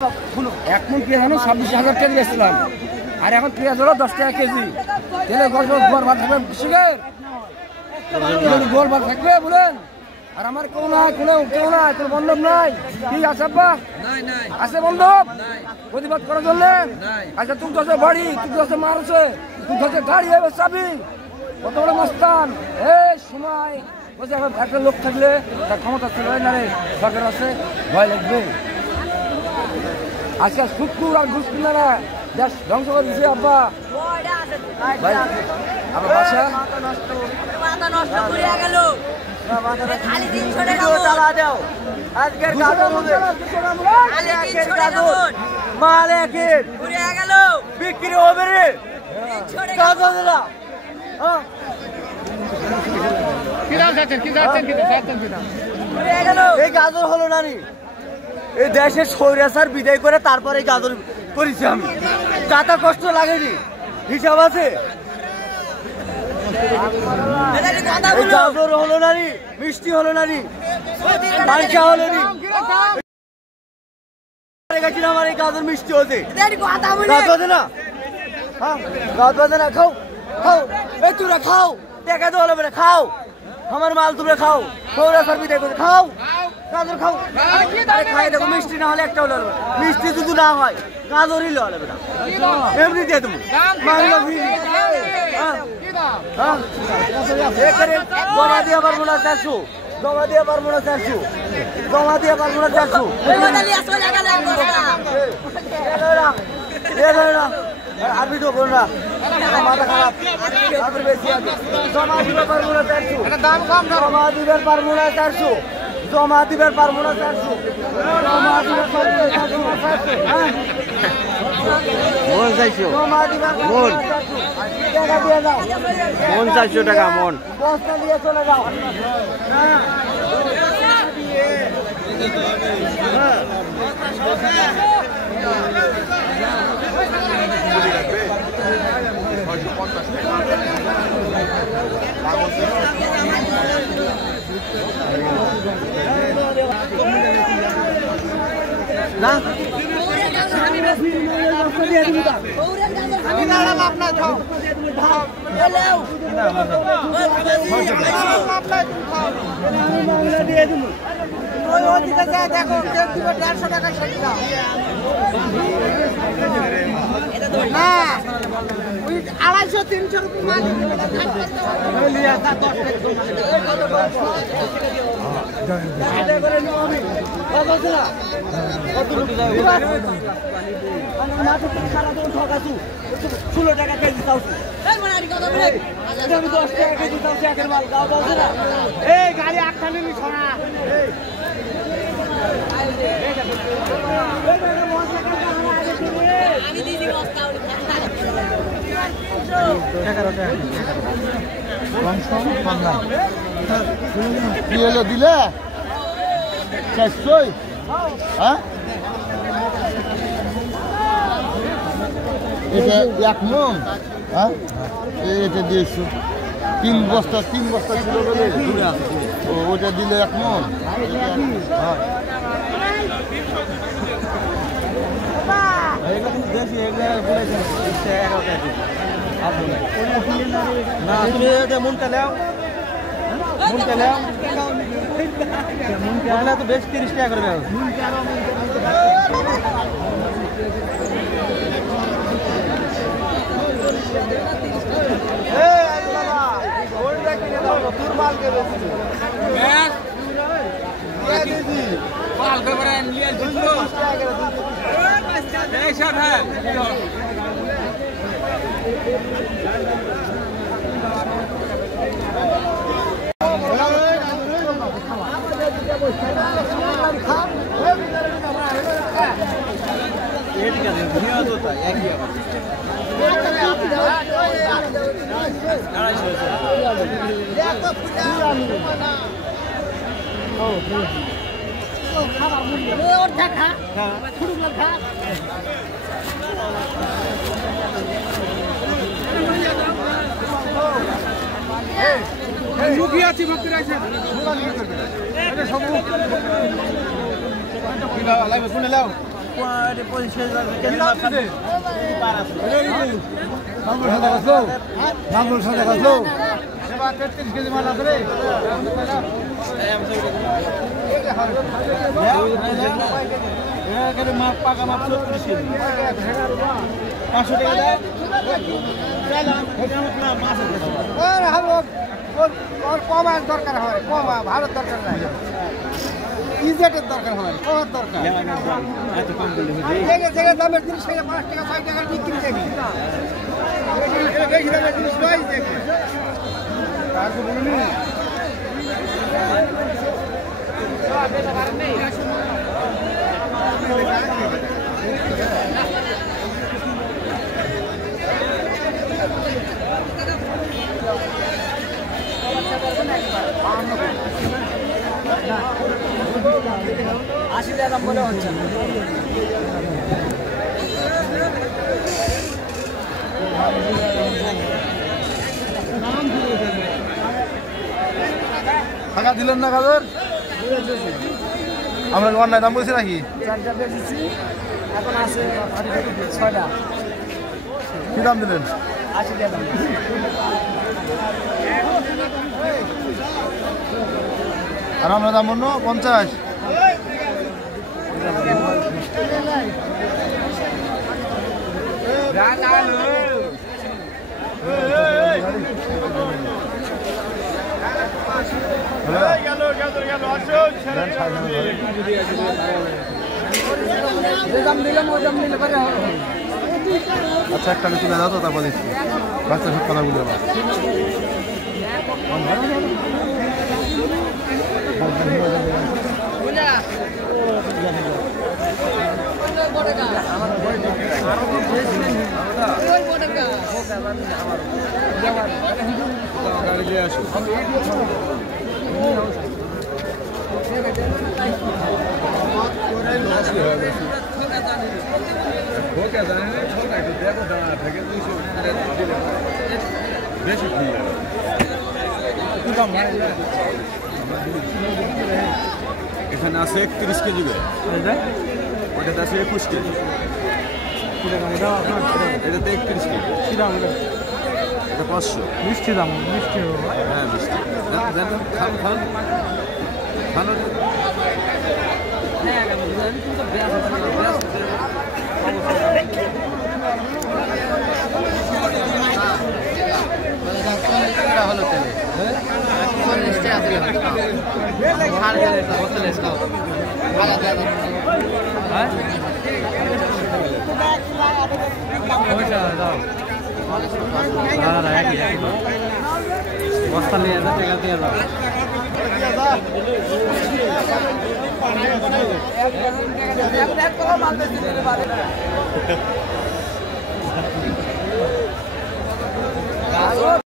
এক মন পেঁয়াজ আনো 26,000 টাকা বেচলাম, আর এখন পেঁয়াজ হলো 10 টাকা কেজি। তেলে গল্প গোল ভাত থাকবে কৃষকের, গোল ভাত থাকবে বলেন। আর আমার কেউ নাই, কেউ নাই, কোনো বন্ধব নাই। কি আছে আব্বা? আছে বন্ধব প্রতিবাদ করার জন্য? আচ্ছা তুমি তো আছে বাড়ি, তুমি তো আছে মার আছে, তুমি তো আছে গাড়ি হবে চাবি, কত বড় মস্তান। এই সময় বলছে একটা লোক থাকলে তার ক্ষমতা ছিল না রে, সরকার আছে, ভয় লাগবে। আজকে শুক্কুর আর ঘুষ কিনা না দেশ ধ্বংস করে দিচ্ছে আব্বা। ভাই আমার বাসা বিক্রি হবে রে। এই গাজর হলো না নি, এই দেশের স্বৈরাচার বিদায় করে তারপরে গাজর করেছি আমি, যাতা কষ্ট লাগেনি, হিসাব আছে। গাজর হলো না নি, মিষ্টি হলো না নি, মালসা হলো নি, আমার এই গাজর মিষ্টি হতে না। খাও খাও, এই তোরা খাও, দেখা তো হলো বেটা, খাও আমার মাল, তোমরা খাও, স্বৈরাচার বিদায় করে খাও, গাজর খাও। খাই দেখো, মিষ্টি না হলে একটা হলো, মিষ্টি যদি না হয় গাজর হিল হলে বেটা, এমনি দিয়ে তুমি জমা দিয়ে পারবো না 400, জমা দিয়ে পারবো না 400, জমা দিয়ে পারবো না 400। আপনি তো করুন না, মাথা খারাপ, বেশি আছে। জমা দিতে পারবো না 400, জমা দিবার পারবো না 400, জমা দিবার পারবো না 400, জমা দিবার পারবো না 400, মন চাইছো, মন টাকা দিয়ে যাও, মন 400 টাকা মন, বস্তা দিয়ে চলে যাও। না দেখো 150 টাকা না, 250-300 রুপিয়া ঠকাছু, 16 টাকা কেজি চাউছি, আমি 10 টাকা কেজি চাউছি একের মাল, গাও বলছে না। এই গাড়ি আটখানি ছড়া দিলে 400, হ্যাঁ এটা 1 মন, হ্যাঁ এটা দিয়েছো 3 বস্তা ছিল বলে ওটা দিলে 1 মন। তো বেশ 30 টাকা করবে। মুখিয়াছি ভক্তি রাখছে এটা সব লাগবে শুনে লাও কমার দরকার হয়, কমা ভারত দরকার নাই, ইজেটের দরকার হয়, কমার দরকার দামের জিনিস 5 টাকা 6 টাকা বিক্রি দেবে, বেশি দামের জিনিস নয় দেখে $80 দাম বলে হচ্ছে টাকা দিলেন না কাদের আমরা অন্যায় দাম বলছি নাকি? 4টা বেচেছি, এখন আছে 6টা। কি দাম দিলেন? $80 দাম। আর আমরা দাম অন্য 50। আচ্ছা একটা তুলে দাও তো, তারপর দেখছি বাচ্চা সব কথাগুলো আবার এখানে আছে 31 কেজি, ওটাতে আছে 21 কেজি, এটাতে 31 কেজি, এটা 500। মিষ্টি দাম, মিষ্টি হ্যাঁ মিষ্টি খান খান খান। হলো তেলে 40 টাকা দিলে হতো না, 4.5 বোতল এসকাও আলাদা হ্যাঁ ওইটা দাও না একই বস্তা নিয়ে যা, টাকা দিয়ে দাও। এক করে মাল বেশি দিতে পারে।